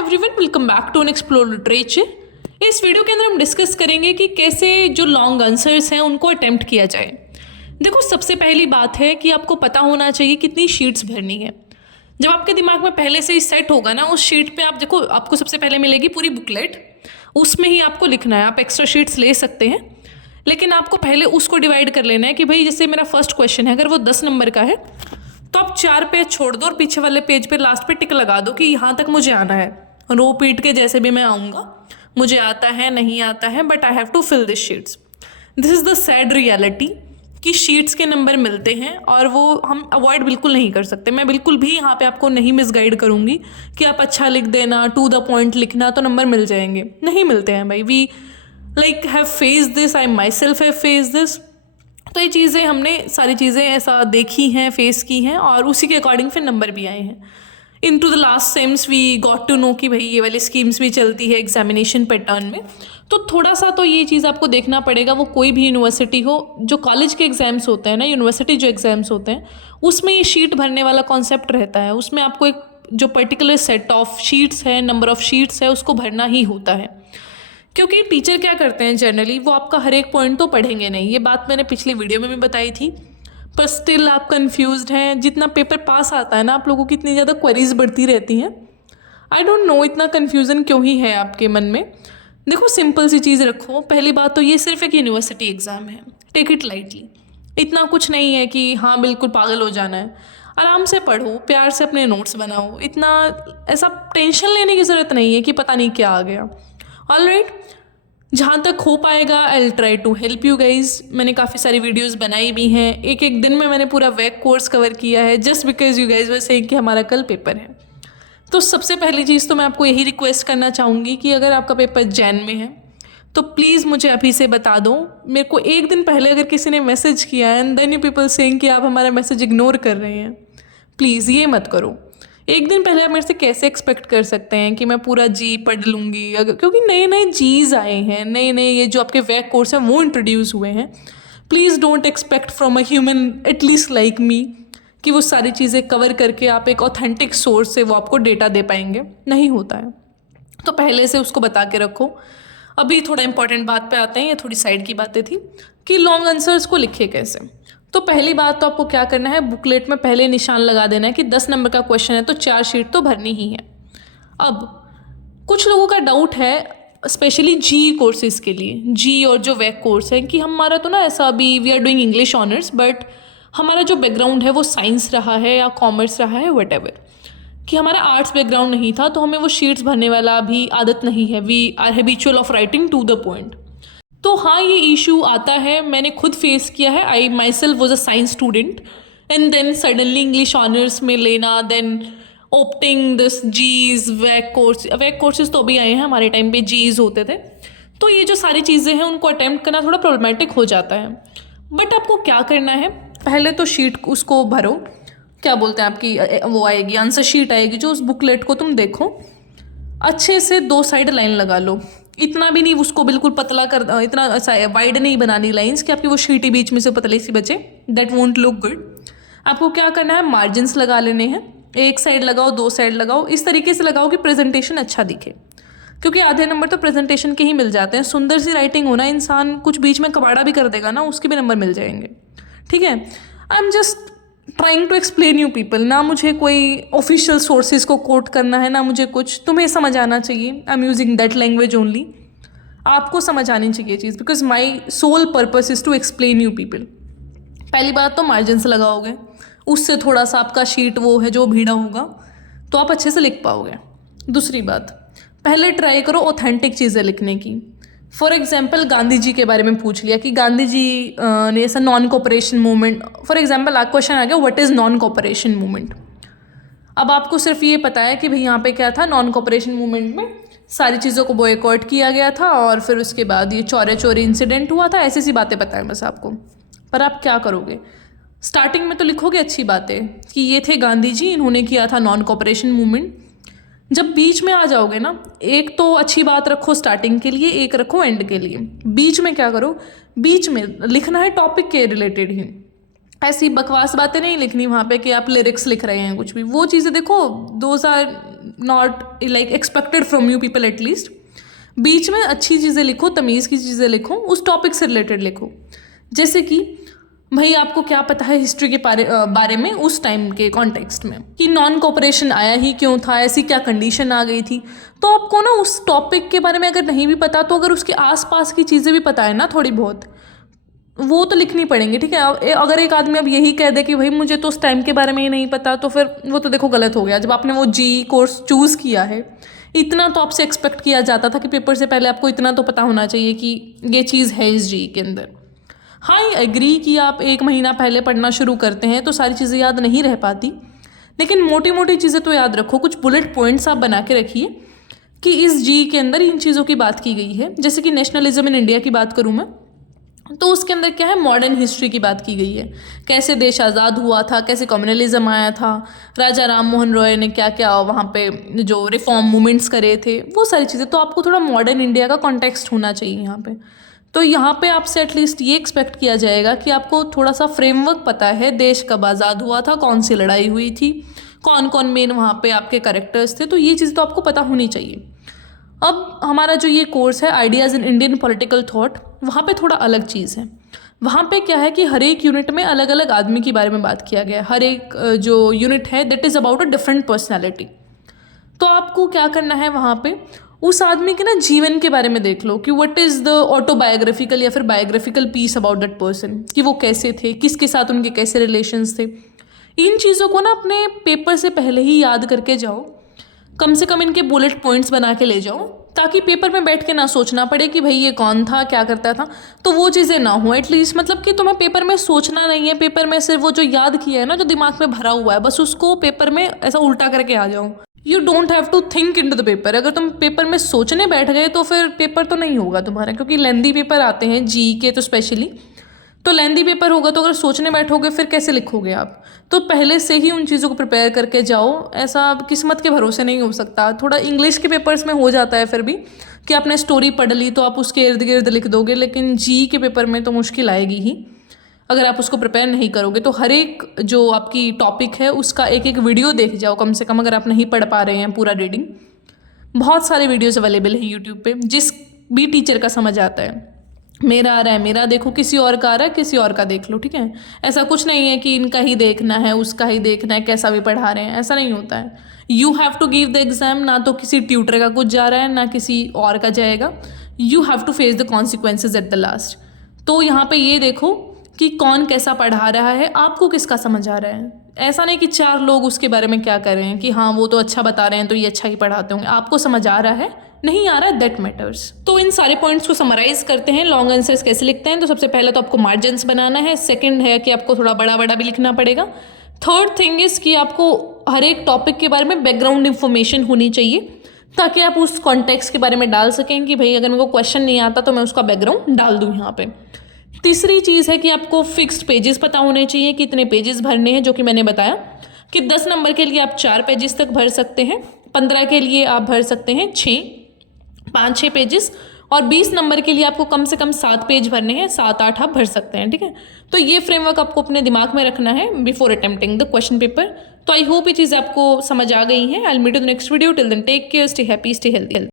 Everyone, welcome back to explore literature. इस video के अंदर हम डिस्कस करेंगे कि कैसे जो लॉन्ग आंसर्स हैं उनको अटेम्प्ट किया जाए। देखो, सबसे पहली बात है कि आपको पता होना चाहिए कितनी शीट्स भरनी है। जब आपके दिमाग में पहले से ही सेट होगा ना, उस शीट पे आप देखो, आपको सबसे पहले मिलेगी पूरी बुकलेट, उसमें ही आपको लिखना है। आप एक्स्ट्रा शीट्स ले सकते हैं, लेकिन आपको पहले उसको डिवाइड कर लेना है कि भाई जैसे मेरा फर्स्ट क्वेश्चन है, अगर वो 10 नंबर का है तो आप 4 पेज छोड़ दो और पीछे वाले पेज पे लास्ट पे टिक लगा दो कि यहाँ तक मुझे आना है। रो पीट के जैसे भी मैं आऊँगा, मुझे आता है नहीं आता है, but I have to fill this sheets. This is the sad reality कि शीट्स के नंबर मिलते हैं और वो हम अवॉइड बिल्कुल नहीं कर सकते। मैं बिल्कुल भी यहाँ पे आपको नहीं मिसगाइड करूँगी कि आप अच्छा लिख देना, टू द पॉइंट लिखना तो नंबर मिल जाएंगे। नहीं मिलते हैं भाई। We like have face this, I myself have face this. तो ये चीज़ें हमने सारी चीज़ें ऐसा देखी हैं, फेस की हैं, और उसी के अकॉर्डिंग फिर नंबर भी आए हैं। In to the last sems we got to know कि भाई ये वाली स्कीम्स भी चलती है एग्जामिनेशन पैटर्न में। तो थोड़ा सा तो ये चीज़ आपको देखना पड़ेगा। वो कोई भी यूनिवर्सिटी हो, जो कॉलेज के एग्ज़ाम्स होते हैं ना, यूनिवर्सिटी जो एग्ज़ाम्स होते हैं, उसमें ये शीट भरने वाला कॉन्सेप्ट रहता है। उसमें आपको एक जो पर्टिकुलर सेट ऑफ शीट्स है, नंबर ऑफ शीट्स है, उसको भरना ही होता है। क्योंकि टीचर क्या करते हैं जनरली, वो आपका हर एक पॉइंट तो पढ़ेंगे नहीं। ये बात मैंने पिछली वीडियो में भी बताई थी, पर स्टिल आप कंफ्यूज्ड हैं। जितना पेपर पास आता है ना, आप लोगों की इतनी ज़्यादा क्वेरीज बढ़ती रहती हैं। आई डोंट नो इतना कन्फ्यूज़न क्यों ही है आपके मन में। देखो, सिंपल सी चीज़ रखो। पहली बात तो ये सिर्फ एक यूनिवर्सिटी एग्ज़ाम है, टेक इट लाइटली। इतना कुछ नहीं है कि हाँ बिल्कुल पागल हो जाना है। आराम से पढ़ो, प्यार से अपने नोट्स बनाओ। इतना ऐसा टेंशन लेने की ज़रूरत नहीं है कि पता नहीं क्या आ गया। ऑलराइट, जहाँ तक हो पाएगा I will try to help you guys. मैंने काफ़ी सारी वीडियोस बनाई भी हैं। एक एक दिन में मैंने पूरा वेक कोर्स कवर किया है, just because you guys were saying कि हमारा कल पेपर है। तो सबसे पहली चीज़ तो मैं आपको यही रिक्वेस्ट करना चाहूँगी कि अगर आपका पेपर जैन में है तो प्लीज़ मुझे अभी से बता दो। मेरे को एक दिन पहले अगर किसी ने मैसेज किया and then you people saying कि आप हमारा मैसेज इग्नोर कर रहे हैं, प्लीज़ ये मत करो। एक दिन पहले आप मेरे से कैसे एक्सपेक्ट कर सकते हैं कि मैं पूरा जी पढ़ लूँगी? अगर क्योंकि नए नए जीज आए हैं, नए नए ये जो आपके वेक कोर्स हैं वो इंट्रोड्यूस हुए हैं। Please don't expect from a human at least like me कि वो सारी चीज़ें कवर करके आप एक ऑथेंटिक सोर्स से वो आपको डेटा दे पाएंगे। नहीं होता है, तो पहले से उसको बता के रखो। अभी थोड़ा इंपॉर्टेंट बात पे आते हैं, ये थोड़ी साइड की बातें थी कि लॉन्ग आंसर्स को लिखे कैसे। तो पहली बात तो आपको क्या करना है, बुकलेट में पहले निशान लगा देना है कि 10 नंबर का क्वेश्चन है तो 4 शीट तो भरनी ही है। अब कुछ लोगों का डाउट है, स्पेशली जी कोर्सेज के लिए, जी और जो वेक कोर्स है, कि हमारा तो ना ऐसा, अभी we are doing English honours, but हमारा जो बैकग्राउंड है वो साइंस रहा है या कॉमर्स रहा है, वट एवर, कि हमारा आर्ट्स बैकग्राउंड नहीं था, तो हमें वो शीट्स भरने वाला भी आदत नहीं है। We are habitual of writing to the point. तो हाँ, ये इशू आता है, मैंने खुद फेस किया है। I myself was a science student and then suddenly English honours में लेना, देन ओप्टिंग दिस जीज वेक कोर्सेज तो अभी आए हैं, हमारे टाइम पे जीज होते थे। तो ये जो सारी चीज़ें हैं उनको अटेम्प्ट करना थोड़ा प्रॉब्लमेटिक हो जाता है। बट आपको क्या करना है, पहले तो शीट उसको भरो, क्या बोलते हैं आपकी वो आएगी, आंसर शीट आएगी, जो उस बुकलेट को तुम देखो, अच्छे से 2 साइड लाइन लगा लो। इतना भी नहीं उसको बिल्कुल पतला कर, इतना ऐसा वाइड नहीं बनानी लाइंस कि आपकी वो शीट ही बीच में से पतली सी बचे, दैट वोंट लुक गुड। आपको क्या करना है, मार्जिन्स लगा लेने हैं। एक साइड लगाओ, 2 साइड लगाओ, इस तरीके से लगाओ कि प्रेजेंटेशन अच्छा दिखे, क्योंकि आधे नंबर तो प्रेजेंटेशन के ही मिल जाते हैं। सुंदर सी राइटिंग होना, इंसान कुछ बीच में कबाड़ा भी कर देगा ना, उसके भी नंबर मिल जाएंगे। ठीक है, I am just trying to explain you people. ना मुझे कोई ऑफिशियल सोर्सेज को कोट करना है, ना मुझे कुछ, तुम्हें समझ आना चाहिए। I am using that language only. आपको समझ आनी चाहिए चीज़, because my sole purpose is to explain you people. पहली बात तो मार्जिन्स लगाओगे, उससे थोड़ा सा आपका शीट वो है जो भीड़ा होगा, तो आप अच्छे से लिख पाओगे। दूसरी बात, पहले ट्राई करो ऑथेंटिक चीज़ें लिखने की। फॉर एग्जाम्पल, गांधी जी के बारे में पूछ लिया कि गांधी जी ने ऐसा non cooperation movement, for example आप क्वेश्चन आ गया what is non cooperation movement. अब आपको सिर्फ ये पता है कि भाई यहाँ पे क्या था, नॉन कोऑपरेशन मूवमेंट में सारी चीज़ों को बॉयकॉट किया गया था और फिर उसके बाद ये चौरे चोरी इंसिडेंट हुआ था, ऐसी सी बातें पता है बस आपको। पर आप क्या करोगे, स्टार्टिंग में तो लिखोगे अच्छी बातें कि ये थे गांधी जी, इन्होंने किया था नॉन कोऑपरेशन मूवमेंट। जब बीच में आ जाओगे ना, एक तो अच्छी बात रखो स्टार्टिंग के लिए, एक रखो एंड के लिए। बीच में क्या करो, बीच में लिखना है टॉपिक के रिलेटेड ही, ऐसी बकवास बातें नहीं लिखनी वहाँ पे कि आप लिरिक्स लिख रहे हैं कुछ भी। वो चीज़ें देखो, those are not like expected from you people at least. बीच में अच्छी चीज़ें लिखो, तमीज़ की चीज़ें लिखो, उस टॉपिक से रिलेटेड लिखो। जैसे कि भाई आपको क्या पता है हिस्ट्री के बारे में उस टाइम के कॉन्टेक्स्ट में, कि नॉन कोऑपरेशन आया ही क्यों था, ऐसी क्या कंडीशन आ गई थी। तो आपको ना उस टॉपिक के बारे में अगर नहीं भी पता तो अगर उसके आसपास की चीज़ें भी पता है ना थोड़ी बहुत, वो तो लिखनी पड़ेंगी, ठीक है। अगर एक आदमी अब यही कह दे कि भाई मुझे तो उस टाइम के बारे में ही नहीं पता, तो फिर वो तो देखो गलत हो गया। जब आपने वो जी कोर्स चूज़ किया है, इतना तो आपसे एक्सपेक्ट किया जाता था कि पेपर से पहले आपको इतना तो पता होना चाहिए कि ये चीज़ है इस जी के अंदर। हाँ, ये एग्री कि आप 1 महीना पहले पढ़ना शुरू करते हैं तो सारी चीज़ें याद नहीं रह पाती, लेकिन मोटी मोटी चीज़ें तो याद रखो। कुछ बुलेट पॉइंट्स आप बना के रखिए कि इस जी के अंदर इन चीज़ों की बात की गई है। जैसे कि नेशनलिज्म इन इंडिया की बात करूँ मैं, तो उसके अंदर क्या है, मॉडर्न हिस्ट्री की बात की गई है। कैसे देश आज़ाद हुआ था, कैसे कम्युनलिज्म आया था, राजा राम मोहन रॉय ने क्या क्या वहाँ पे जो रिफॉर्म मूवमेंट्स करे थे, वो सारी चीज़ें। तो आपको थोड़ा मॉडर्न इंडिया का कॉन्टेक्स्ट होना चाहिए यहाँ पे। तो यहाँ पे आपसे एटलीस्ट ये एक्सपेक्ट किया जाएगा कि आपको थोड़ा सा फ्रेमवर्क पता है, देश कब आज़ाद हुआ था, कौन सी लड़ाई हुई थी, कौन कौन मेन वहाँ पे आपके कैरेक्टर्स थे। तो ये चीज़ तो आपको पता होनी चाहिए। अब हमारा जो ये कोर्स है ideas in Indian political thought, वहाँ पे थोड़ा अलग चीज़ है। वहाँ पे क्या है कि हर एक यूनिट में अलग अलग आदमी के बारे में बात किया गया है। हर एक जो यूनिट है that is about a different personality. तो आपको क्या करना है, वहाँ पे उस आदमी के ना जीवन के बारे में देख लो कि व्हाट इज़ द ऑटोबायोग्राफिकल या फिर biographical piece about that person, कि वो कैसे थे, किसके साथ उनके कैसे रिलेशंस थे। इन चीज़ों को ना अपने पेपर से पहले ही याद करके जाओ, कम से कम इनके बुलेट पॉइंट्स बना के ले जाओ, ताकि पेपर में बैठ के ना सोचना पड़े कि भाई ये कौन था, क्या करता था। तो वो चीज़ें ना हो एटलीस्ट, मतलब कि तुम्हें पेपर में सोचना नहीं है, पेपर में सिर्फ वो जो याद किया है ना, जो दिमाग में भरा हुआ है, बस उसको पेपर में ऐसा उल्टा करके आ जाओ। You don't have to think in to the paper. अगर तुम पेपर में सोचने बैठ गए तो फिर पेपर तो नहीं होगा तुम्हारा, क्योंकि लेंदी पेपर आते हैं जी के तो स्पेशली। तो लेंदी पेपर होगा तो अगर सोचने बैठोगे फिर कैसे लिखोगे आप। तो पहले से ही उन चीज़ों को प्रिपेयर करके जाओ, ऐसा किस्मत के भरोसे नहीं हो सकता। थोड़ा इंग्लिश के पेपर्स में हो जाता है फिर भी कि आपने स्टोरी पढ़ ली तो आप उसके इर्द गिर्द लिख दोगे, लेकिन जी के पेपर में तो मुश्किल आएगी ही अगर आप उसको प्रिपेयर नहीं करोगे। तो हर एक जो आपकी टॉपिक है उसका एक एक वीडियो देख जाओ कम से कम, अगर आप नहीं पढ़ पा रहे हैं पूरा रीडिंग। बहुत सारे वीडियोस अवेलेबल हैं यूट्यूब पे, जिस भी टीचर का समझ आता है। मेरा आ रहा है मेरा देखो, किसी और का आ रहा है किसी और का देख लो, ठीक है। ऐसा कुछ नहीं है कि इनका ही देखना है उसका ही देखना है, कैसा भी पढ़ा रहे हैं, ऐसा नहीं होता है। You have to give the exam, ना तो किसी ट्यूटर का कुछ जा रहा है ना किसी और का जाएगा। You have to face the consequences at the last. तो यहाँ पे ये देखो कि कौन कैसा पढ़ा रहा है, आपको किसका समझ आ रहा है। ऐसा नहीं कि 4 लोग उसके बारे में क्या कर रहे हैं कि हाँ वो तो अच्छा बता रहे हैं तो ये अच्छा ही पढ़ाते होंगे। आपको समझ आ रहा है नहीं आ रहा है, दैट मैटर्स। तो इन सारे पॉइंट्स को समराइज करते हैं, लॉन्ग आंसर्स कैसे लिखते हैं। तो सबसे पहले तो आपको मार्जिन्स बनाना है। सेकंड है कि आपको थोड़ा बड़ा बड़ा भी लिखना पड़ेगा। थर्ड थिंग इज़ कि आपको हर एक टॉपिक के बारे में बैकग्राउंड इन्फॉर्मेशन होनी चाहिए, ताकि आप उस कॉन्टेक्स्ट के बारे में डाल सकें कि भाई अगर मेरे को क्वेश्चन नहीं आता तो मैं उसका बैकग्राउंड डाल दूँ यहाँ पे। तीसरी चीज़ है कि आपको फिक्स्ड पेजेस पता होने चाहिए कि इतने पेजेस भरने हैं, जो कि मैंने बताया कि 10 नंबर के लिए आप 4 पेजेस तक भर सकते हैं, 15 के लिए आप भर सकते हैं 5-6 पेजेस, और 20 नंबर के लिए आपको कम से कम 7 पेज भरने हैं, 7-8 आप भर सकते हैं, ठीक है। तो ये फ्रेमवर्क आपको अपने दिमाग में रखना है before attempting the question paper. तो आई होप ये चीज़ आपको समझ आ गई है। I will meet you in the next video. Till then take care, stay happy, stay healthy.